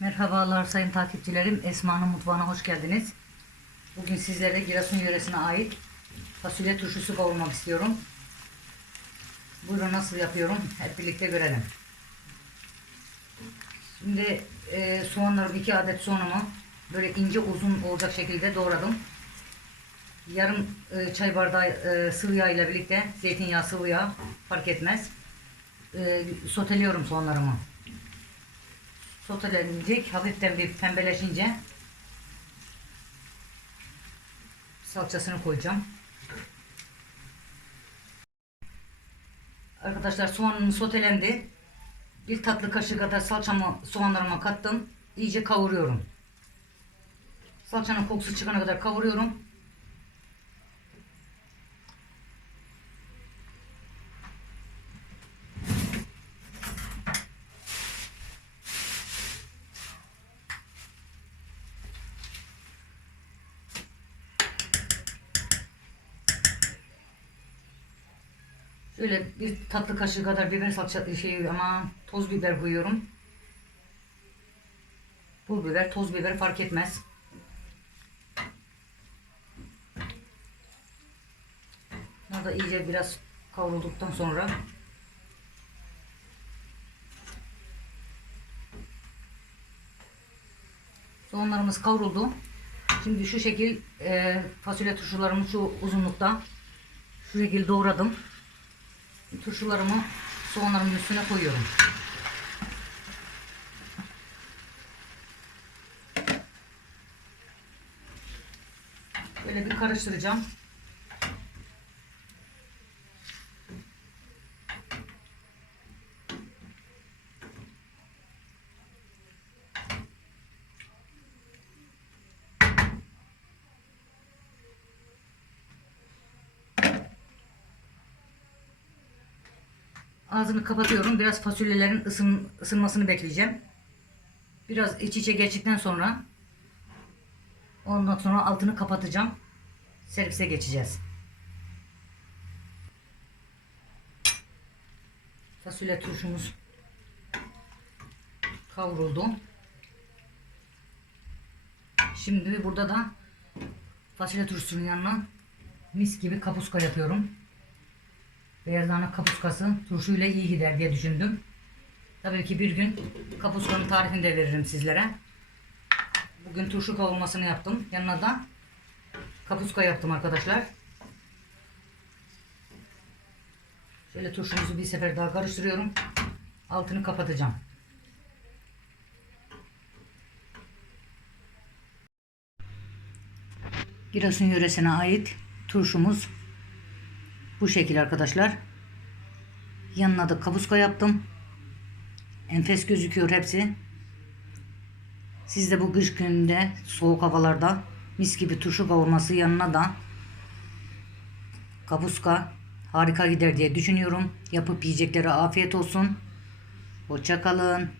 Merhabalar sayın takipçilerim. Esma'nın mutfağına hoş geldiniz. Bugün sizlere Giresun yöresine ait fasulye turşusu kavurmak istiyorum. Buyurun nasıl yapıyorum hep birlikte görelim. Şimdi e, soğanlarım iki adet soğanımı böyle ince uzun olacak şekilde doğradım. Yarım e, çay bardağı e, sıvı yağ ile birlikte zeytinyağı sıvı yağ fark etmez. E, soteliyorum soğanlarımı sotelenecek. Hafiften bir pembeleşince salçasını koyacağım. Arkadaşlar soğanım sotelendi. Bir tatlı kaşığı kadar salçamı soğanlarıma kattım. İyice kavuruyorum. Salçanın kokusu çıkana kadar kavuruyorum. Şöyle bir tatlı kaşığı kadar biber salça şey ama toz biber koyuyorum. Pul biber, toz biber fark etmez. Bunlar da iyice biraz kavrulduktan sonra soğanlarımız kavruldu. Şimdi şu şekil e, fasulye turşularımı şu uzunlukta şu şekil doğradım. Turşularımı soğanlarımın üstüne koyuyorum. Böyle bir karıştıracağım. Ağzını kapatıyorum. Biraz fasulyelerin ısın, ısınmasını bekleyeceğim. Biraz iç içe geçtikten sonra ondan sonra altını kapatacağım. Servise geçeceğiz. Fasulye turşumuz kavruldu. Şimdi burada da fasulye turşusunun yanına mis gibi kapuska yapıyorum. Beyaz kapuskası turşuyla iyi gider diye düşündüm. Tabii ki bir gün kapuskanın tarifini de veririm sizlere. Bugün turşu kavurmasını yaptım. Yanına da kapuska yaptım arkadaşlar. Şöyle turşumuzu bir sefer daha karıştırıyorum. Altını kapatacağım. Giresun yöresine ait turşumuz bu şekil arkadaşlar. Yanına da kapuska yaptım. Enfes gözüküyor hepsi. Siz de bu kış gününde soğuk havalarda mis gibi turşu kavurması yanına da kapuska harika gider diye düşünüyorum. Yapıp yiyeceklere afiyet olsun. Hoşça kalın.